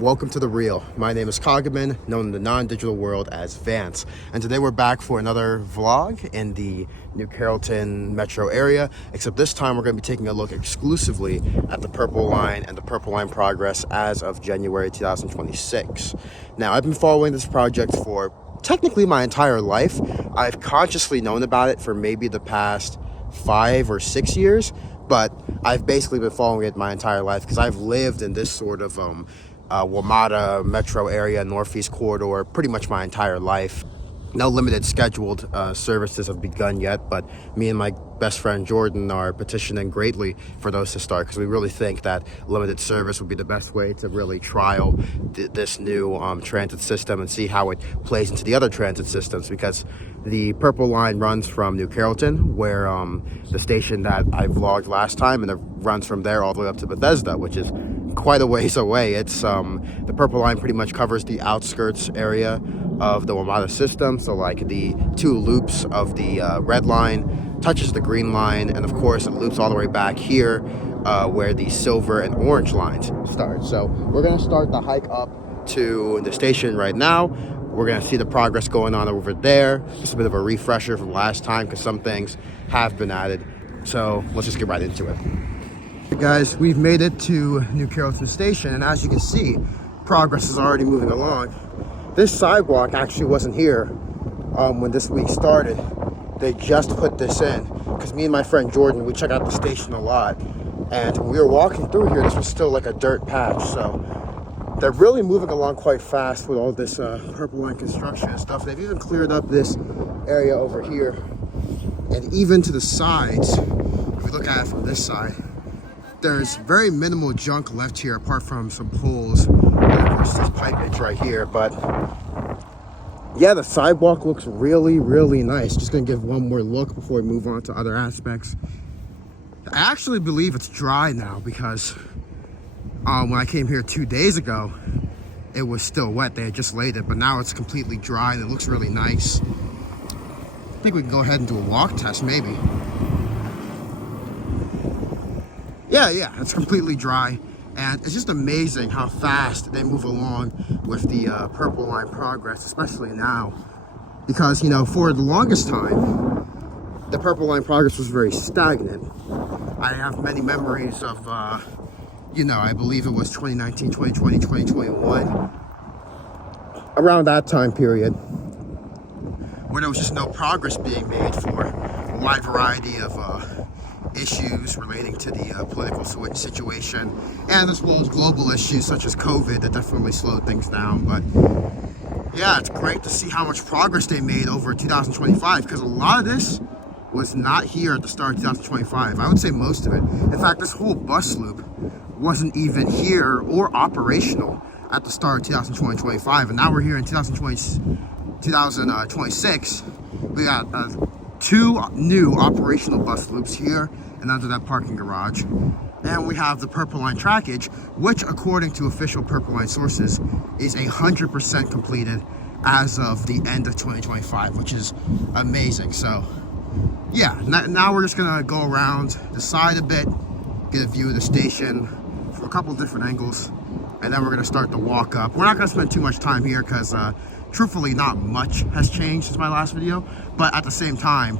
Welcome to The Real. My name is Kagamin, known in the non-digital world as Vance. And today we're back for another vlog in the New Carrollton metro area, except this time we're going to be taking a look exclusively at the Purple Line and the Purple Line progress as of January 2026. Now, I've been following this project for technically my entire life. I've consciously known about it for maybe the past 5 or 6 years, but I've basically been following it my entire life because I've lived in this sort of WMATA metro area, Northeast corridor, pretty much my entire life. No limited scheduled services have begun yet, but me and my best friend Jordan are petitioning greatly for those to start because we really think that limited service would be the best way to really trial this new transit system and see how it plays into the other transit systems, because the Purple Line runs from New Carrollton, where the station that I vlogged last time, and it runs from there all the way up to Bethesda, which is quite a ways away. It's the Purple Line pretty much covers the outskirts area of the WMATA system, so like the 2 loops of the red line touches the green line, and of course it loops all the way back here where the silver and orange lines start. So we're going to start the hike up to the station right now. We're going to see the progress going on over there. Just a bit of a refresher from last time because some things have been added. So let's just get right into it. Guys, we've made it to New Carrollton Station, and as you can see, progress is already moving along. This sidewalk actually wasn't here when this week started. They just put this in because me and my friend Jordan, we check out the station a lot, and when we were walking through here, this was still like a dirt patch. So they're really moving along quite fast with all this Purple Line construction and stuff. They've even cleared up this area over here, and even to the sides. If we look at it from this side, there's very minimal junk left here apart from some poles and of course this pipage right here. But yeah, the sidewalk looks really nice. Just gonna give one more look before we move on to other aspects. I actually believe it's dry now because when I came here 2 days ago, it was still wet. They had just laid it, but now it's completely dry and it looks really nice. I think we can go ahead and do a walk test maybe. Yeah, it's completely dry, and it's just amazing how fast they move along with the Purple Line progress, especially now, because, you know, for the longest time, the Purple Line progress was very stagnant. I have many memories of, you know, I believe it was 2019, 2020, 2021, around that time period, where there was just no progress being made for a wide variety of issues relating to the political situation, and as well as global issues such as COVID that definitely slowed things down. But yeah, it's great to see how much progress they made over 2025, because a lot of this was not here at the start of 2025. I would say most of it. In fact, this whole bus loop wasn't even here or operational at the start of 2025, and now we're here in 2026. We got 2 new operational bus loops here and under that parking garage. And we have the Purple Line trackage, which according to official Purple Line sources is 100% completed as of the end of 2025, which is amazing. So yeah, now we're just gonna go around the side a bit, get a view of the station from a couple different angles, and then we're gonna start the walk up. We're not gonna spend too much time here because truthfully, not much has changed since my last video, but at the same time,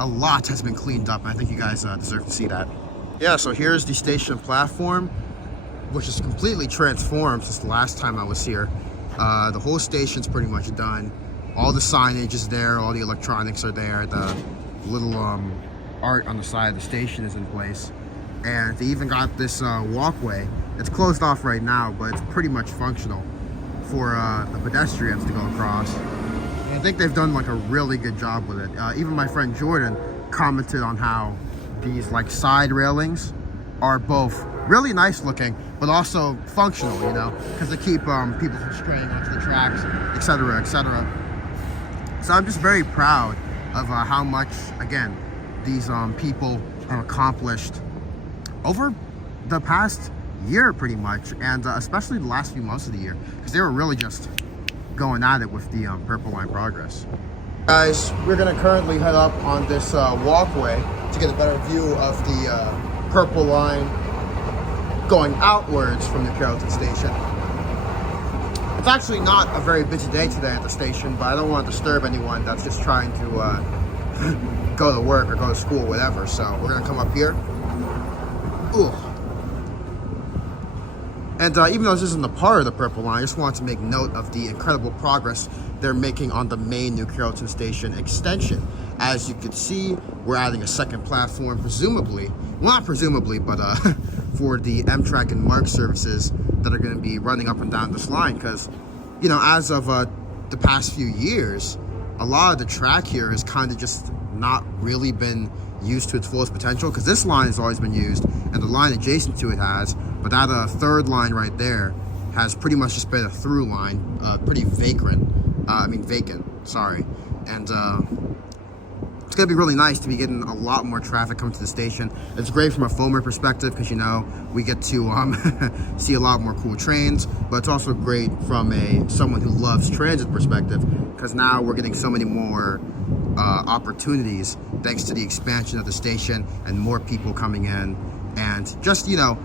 a lot has been cleaned up, and I think you guys deserve to see that. Yeah, so here's the station platform, which is completely transformed since the last time I was here. The whole station's pretty much done. All the signage is there, all the electronics are there, the little art on the side of the station is in place, and they even got this walkway. It's closed off right now, but it's pretty much functional for the pedestrians to go across. I think they've done like a really good job with it. Even my friend Jordan commented on how these like side railings are both really nice looking, but also functional, you know, because they keep people from straying onto the tracks, etc., etc. So I'm just very proud of how much, again, these people have accomplished over the past year pretty much, and especially the last few months of the year, because they were really just going at it with the Purple Line progress. Guys, we're gonna currently head up on this walkway to get a better view of the Purple Line going outwards from the Carrollton station. It's actually not a very busy day today at the station, but I don't want to disturb anyone that's just trying to go to work or go to school, whatever. So we're gonna come up here. Ooh. And even though this isn't a part of the Purple Line, I just wanted to make note of the incredible progress they're making on the main New Carrollton Station extension. As you can see, we're adding a second platform, presumably, well, not presumably, but for the Amtrak and MARC services that are going to be running up and down this line. Because, you know, as of the past few years, a lot of the track here has kind of just not really been used to its fullest potential, because this line has always been used and the line adjacent to it has, but that third line right there has pretty much just been a through line, pretty vacant, sorry. And it's gonna be really nice to be getting a lot more traffic coming to the station. It's great from a FOMer perspective because, you know, we get to see a lot more cool trains, but it's also great from someone who loves transit perspective, because now we're getting so many more opportunities thanks to the expansion of the station and more people coming in, and just, you know,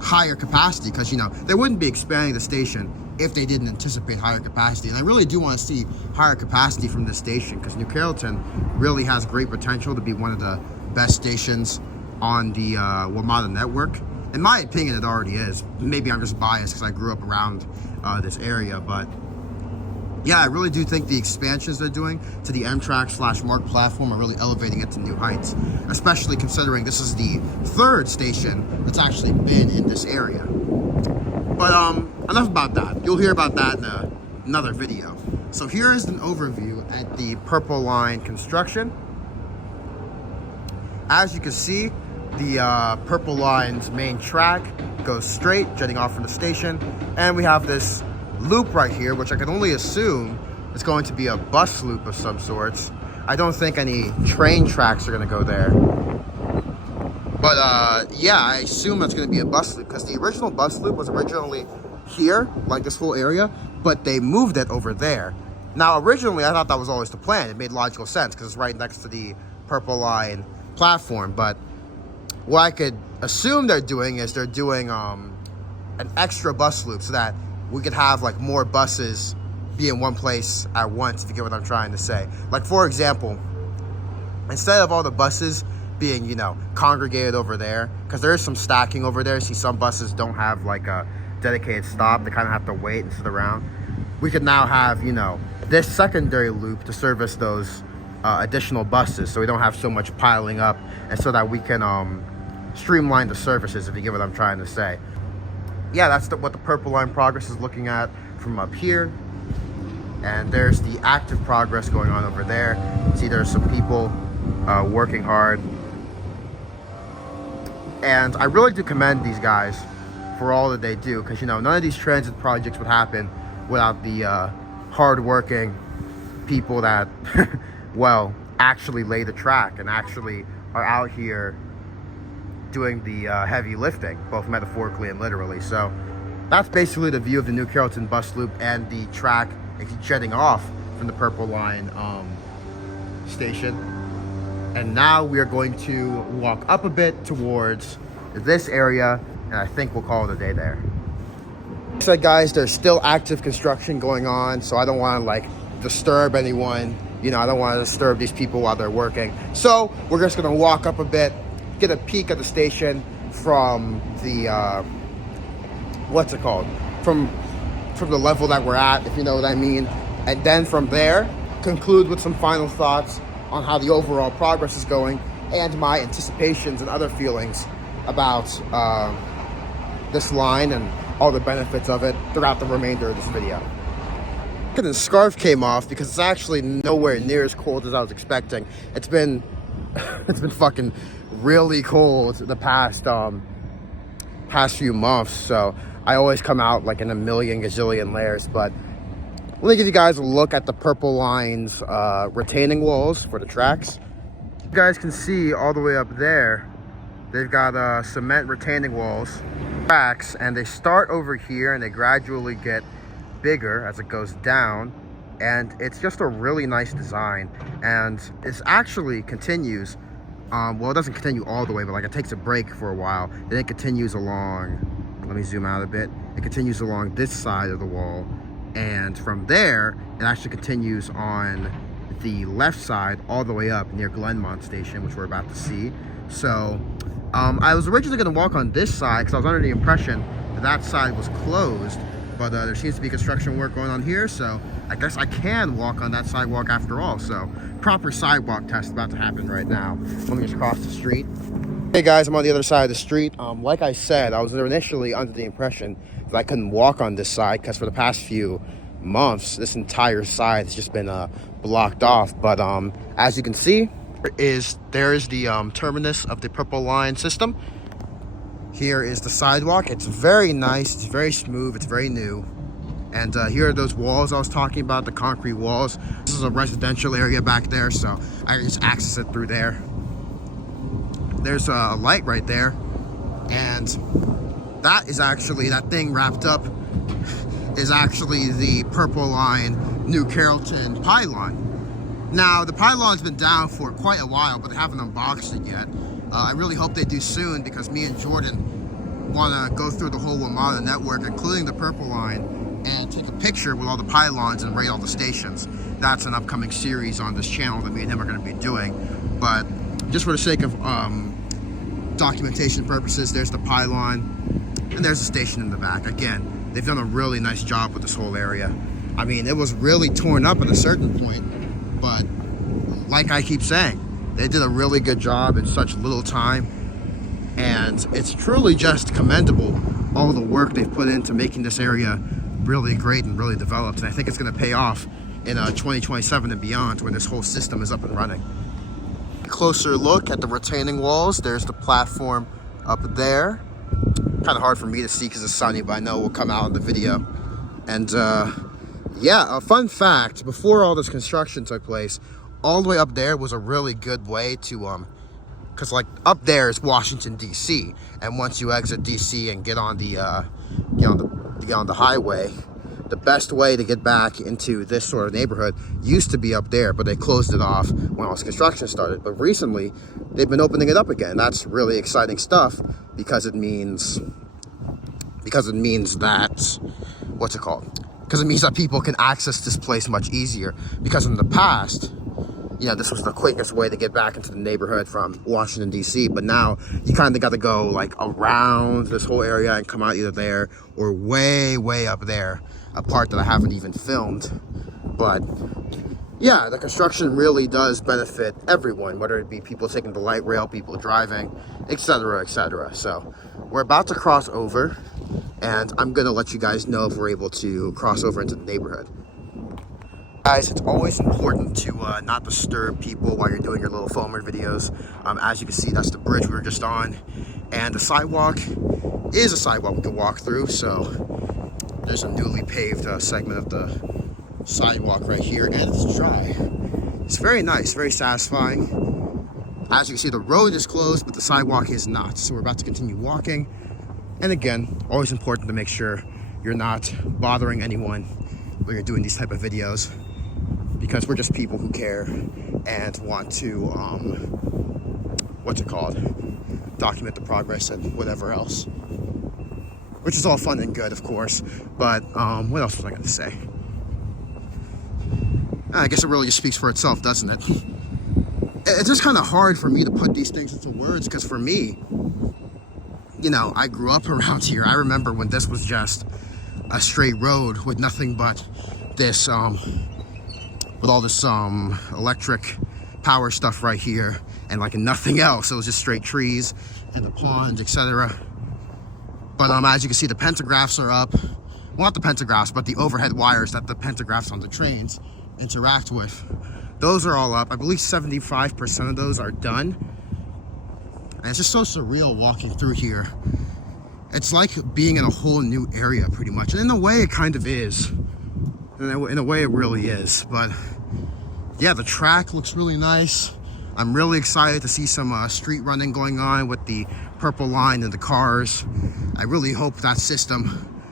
higher capacity, because, you know, they wouldn't be expanding the station if they didn't anticipate higher capacity. And I really do want to see higher capacity from this station, because New Carrollton really has great potential to be one of the best stations on the WMATA network. In my opinion, it already is. Maybe I'm just biased because I grew up around this area, but yeah, I really do think the expansions they're doing to the Amtrak/MARC platform are really elevating it to new heights, especially considering this is the third station that's actually been in this area. But enough about that. You'll hear about that in another video. So here is an overview at the Purple Line construction. As you can see, the Purple Line's main track goes straight, jetting off from the station, and we have this loop right here, which I can only assume is going to be a bus loop of some sorts. I don't think any train tracks are going to go there, but yeah, I assume that's going to be a bus loop, because the original bus loop was originally here, like this whole area, but they moved it over there. Now, originally I thought that was always the plan. It made logical sense because it's right next to the Purple Line platform, but what I could assume they're doing is they're doing an extra bus loop so that we could have like more buses be in one place at once, if you get what I'm trying to say. Like, for example, instead of all the buses being, you know, congregated over there, because there is some stacking over there. See, some buses don't have like a dedicated stop. They kind of have to wait and sit around. We could now have, you know, this secondary loop to service those additional buses, so we don't have so much piling up, and so that we can streamline the services, if you get what I'm trying to say. Yeah, that's what the Purple Line progress is looking at from up here. And there's the active progress going on over there. See, there's some people working hard. And I really do commend these guys for all that they do, because, you know, none of these transit projects would happen without the hard-working people that, well, actually lay the track and actually are out here doing the heavy lifting, both metaphorically and literally. So that's basically the view of the New Carrollton bus loop and the track jetting off from the Purple Line station. And now we are going to walk up a bit towards this area, and I think we'll call it a day there. So guys, there's still active construction going on, so I don't want to like disturb anyone. You know, I don't want to disturb these people while they're working. So we're just going to walk up a bit, get a peek at the station from the what's it called, from the level that we're at, if you know what I mean, and then from there conclude with some final thoughts on how the overall progress is going and my anticipations and other feelings about this line and all the benefits of it throughout the remainder of this video. The scarf came off because it's actually nowhere near as cold as I was expecting. It's been fucking really cold the past few months, so I always come out like in a million gazillion layers. But let me give you guys a look at the Purple Line's retaining walls for the tracks. You guys can see all the way up there, they've got cement retaining walls, tracks, and they start over here and they gradually get bigger as it goes down, and it's just a really nice design. And it actually continues, well, it doesn't continue all the way, but like it takes a break for a while, then it continues along, let me zoom out a bit, it continues along this side of the wall And from there, it actually continues on the left side all the way up near Glenmont Station, which we're about to see. So I was originally going to walk on this side because I was under the impression that side was closed, but there seems to be construction work going on here, so I guess I can walk on that sidewalk after all. So proper sidewalk test about to happen right now. Let me just cross the street. Hey guys, I'm on the other side of the street. Like I said, I was initially under the impression that I couldn't walk on this side because for the past few months, this entire side has just been blocked off. But as you can see, there is the terminus of the Purple Line system. Here is the sidewalk. It's very nice, it's very smooth, it's very new. And here are those walls I was talking about, the concrete walls. This is a residential area back there, so I can just access it through there. There's a light right there, and that is actually, that thing wrapped up is actually the Purple Line New Carrollton pylon. Now, the pylon's been down for quite a while, but they haven't unboxed it yet. I really hope they do soon, because me and Jordan want to go through the whole WMATA network, including the Purple Line, and take a picture with all the pylons and rate all the stations. That's an upcoming series on this channel that me and him are going to be doing. But just for the sake of documentation purposes, there's the pylon, and there's the station in the back. Again, they've done a really nice job with this whole area. I mean, it was really torn up at a certain point, but like I keep saying, they did a really good job in such little time, and it's truly just commendable, all the work they've put into making this area really great and really developed. And I think it's going to pay off in 2027 and beyond, when this whole system is up and running. Closer look at the retaining walls. There's the platform up there. Kind of hard for me to see because it's sunny, but I know it will come out in the video. And yeah, a fun fact, before all this construction took place, all the way up there was a really good way to because like up there is Washington DC, and once you exit DC and get on the highway, the best way to get back into this sort of neighborhood used to be up there, but they closed it off when all this construction started. But recently they've been opening it up again. That's really exciting stuff, because it means that, what's it called? Because it means that people can access this place much easier, because in the past, you know, this was the quickest way to get back into the neighborhood from Washington, D.C. But now you kind of got to go like around this whole area and come out either there or way, way up there, a part that I haven't even filmed. But yeah, the construction really does benefit everyone, whether it be people taking the light rail, people driving, etc., etc. So we're about to cross over, and I'm going to let you guys know if we're able to cross over into the neighborhood. Guys, it's always important to not disturb people while you're doing your little filmer videos. As you can see, that's the bridge we were just on, and the sidewalk is a sidewalk we can walk through. So there's a newly paved segment of the sidewalk right here, and it's dry. It's very nice, very satisfying. As you can see, the road is closed, but the sidewalk is not. So we're about to continue walking. And again, always important to make sure you're not bothering anyone when you're doing these type of videos, because we're just people who care and want to, document the progress and whatever else. Which is all fun and good, of course. But what else was I going to say? I guess it really just speaks for itself, doesn't it? It's just kind of hard for me to put these things into words, because for me, you know, I grew up around here. I remember when this was just a straight road with nothing but this, with all this electric power stuff right here, and like nothing else. It was just straight trees and the pond, etc. But as you can see, the pantographs are up. Well, not the pantographs, but the overhead wires that the pantographs on the trains interact with. Those are all up. I believe 75% of those are done. And it's just so surreal walking through here. It's like being in a whole new area, pretty much. And in a way, it kind of is. In a way, it really is. But yeah, the track looks really nice. I'm really excited to see some street running going on with the Purple Line and the cars. I really hope that system,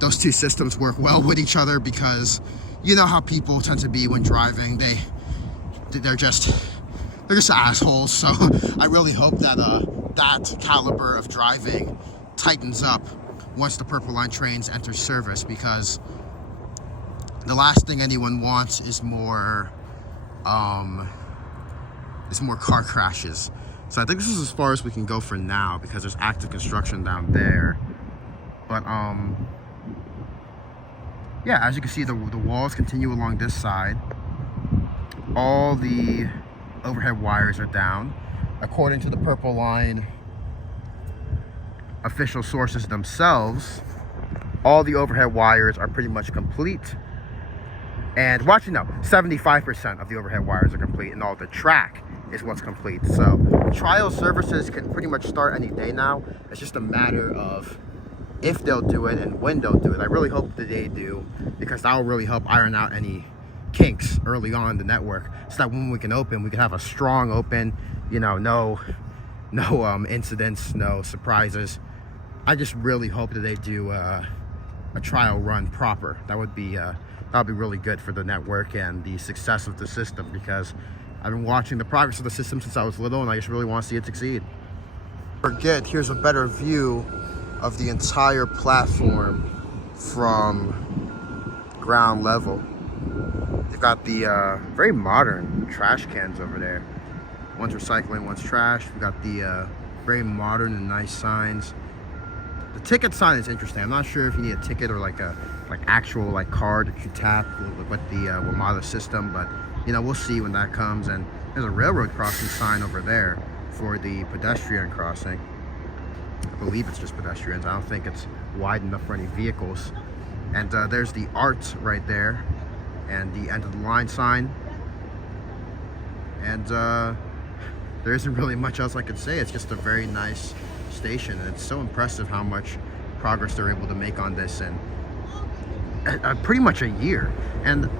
those two systems work well with each other, because you know how people tend to be when driving. They're just assholes. So I really hope that that caliber of driving tightens up once the Purple Line trains enter service, because The last thing anyone wants is more car crashes. So I think this is as far as we can go for now because there's active construction down there. But yeah, as you can see, the walls continue along this side. All the overhead wires are down. According to the Purple Line official sources themselves, all the overhead wires are pretty much complete. And watching now, 75% of the overhead wires are complete, and all the track is what's complete. So trial services can pretty much start any day now. It's just a matter of if they'll do it and when they'll do it. I really hope that they do, because that will really help iron out any kinks early on in the network, so that when we can open, we can have a strong open, you know, no incidents, no surprises. I just really hope that they do a trial run proper. That would be really good for the network and the success of the system, because I've been watching the progress of the system since I was little, and I just really want to see it succeed. Forget, here's a better view of the entire platform from ground level. They've got the very modern trash cans over there. One's recycling, one's trash. We've got the very modern and nice signs. The ticket sign is interesting. I'm not sure if you need a ticket or like actual card that you tap with the WMATA system, but you know, we'll see when that comes. And there's a railroad crossing sign over there for the pedestrian crossing. I believe it's just pedestrians. I don't think it's wide enough for any vehicles. And there's the art right there, and the end of the line sign. And there isn't really much else I could say. It's just a very nice station, and it's so impressive how much progress they're able to make on this in pretty much a year. And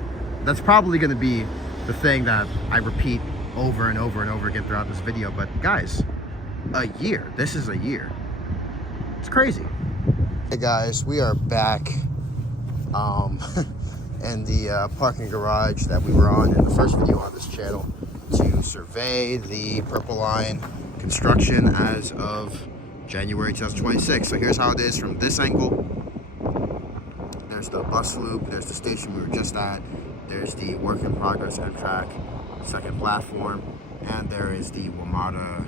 that's probably going to be the thing that I repeat over and over and over again throughout this video. But guys, a year. This is a year. It's crazy. Hey guys, we are back in the parking garage that we were on in the first video on this channel to survey the Purple Line construction as of January 2026. So here's how it is from this angle. There's the bus loop, there's the station we were just at, there's the work in progress Amtrak second platform, and there is the WMATA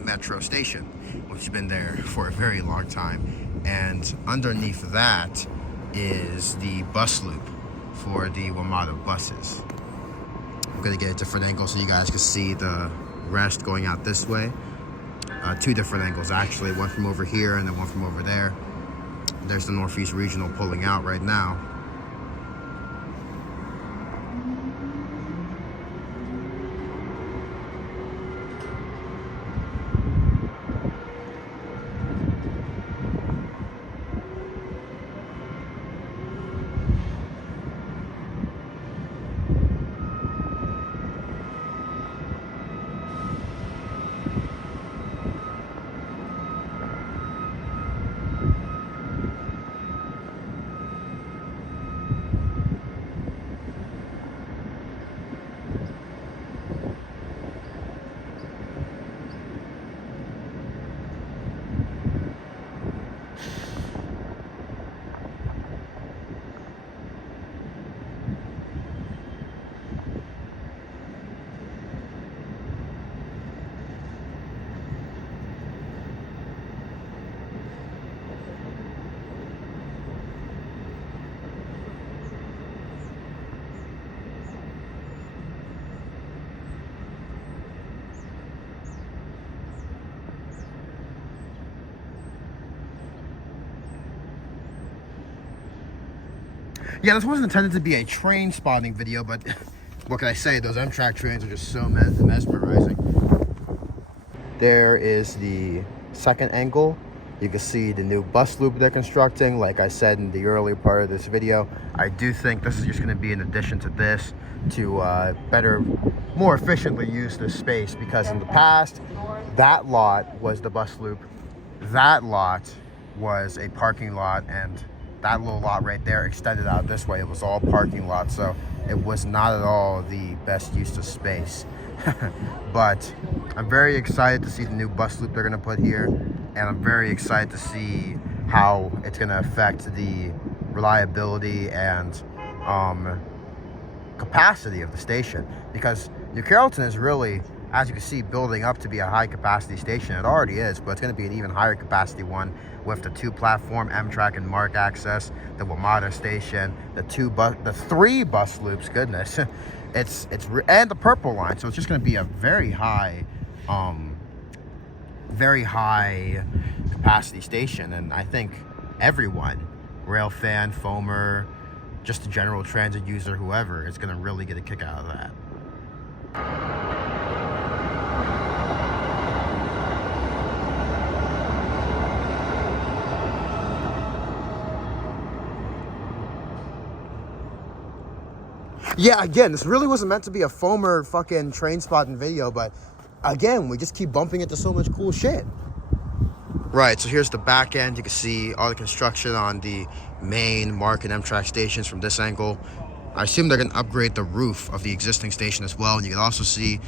metro station, which has been there for a very long time. And underneath that is the bus loop for the WMATA buses. I'm gonna get a different angle so you guys can see the rest going out this way. Two different angles actually, one from over here and then one from over there. There's the Northeast Regional pulling out right now. Yeah, this wasn't intended to be a train spotting video, but what can I say? Those Amtrak trains are just so mesmerizing. There is the second angle. You can see the new bus loop they're constructing. Like I said in the earlier part of this video, I do think this is just going to be an addition to this to better, more efficiently use this space, because in the past, that lot was the bus loop. That lot was a parking lot, and that little lot right there extended out this way. It was all parking lot, so it was not at all the best use of space. But I'm very excited to see the new bus loop they're going to put here, and I'm very excited to see how it's going to affect the reliability and capacity of the station, because New Carrollton is really, as you can see, building up to be a high capacity station. It already is, but it's going to be an even higher capacity one with the 2-platform Amtrak and MARC access, the WMATA station, the 3 bus loops. Goodness, and the Purple Line. So it's just going to be a very high capacity station, and I think everyone, rail fan, foamer, just a general transit user, whoever, is going to really get a kick out of that. Yeah, again, this really wasn't meant to be a foamer fucking train spotting video, but again, we just keep bumping into so much cool shit. Right, so here's the back end. You can see all the construction on the main MARC and Amtrak stations from this angle. I assume they're going to upgrade the roof of the existing station as well. And you can also see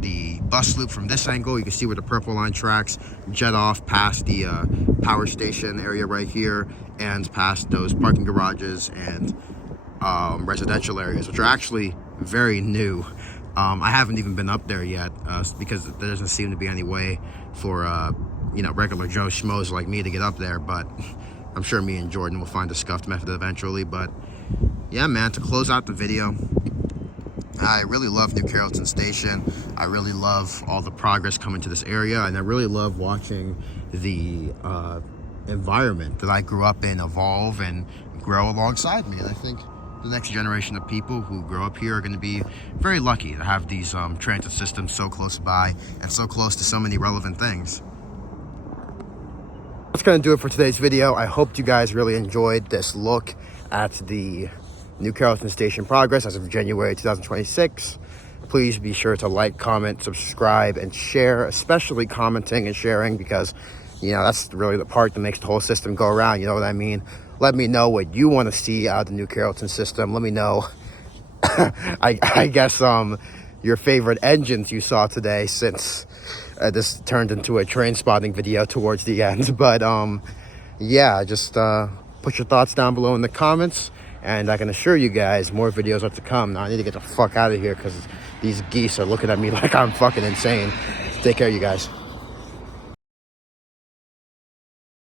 the bus loop from this angle. You can see where the Purple Line tracks jet off past the power station area right here, and past those parking garages and residential areas, which are actually very new. I haven't even been up there yet because there doesn't seem to be any way for regular Joe Schmoes like me to get up there, but I'm sure me and Jordan will find a scuffed method eventually. But yeah, man, to close out the video, I really love New Carrollton Station. I really love all the progress coming to this area, and I really love watching the environment that I grew up in evolve and grow alongside me. And I think the next generation of people who grow up here are going to be very lucky to have these transit systems so close by and so close to so many relevant things. That's going to do it for today's video. I hope you guys really enjoyed this look at the New Carrollton Station progress as of January 2026. Please be sure to like, comment, subscribe, and share, especially commenting and sharing, because that's really the part that makes the whole system go around. You know what I mean? Let me know what you want to see out of the New Carrollton system. Let me know, I guess, your favorite engines you saw today, since this turned into a train spotting video towards the end. But yeah, just put your thoughts down below in the comments, and I can assure you guys more videos are to come. Now I need to get the fuck out of here because these geese are looking at me like I'm fucking insane. Take care, you guys.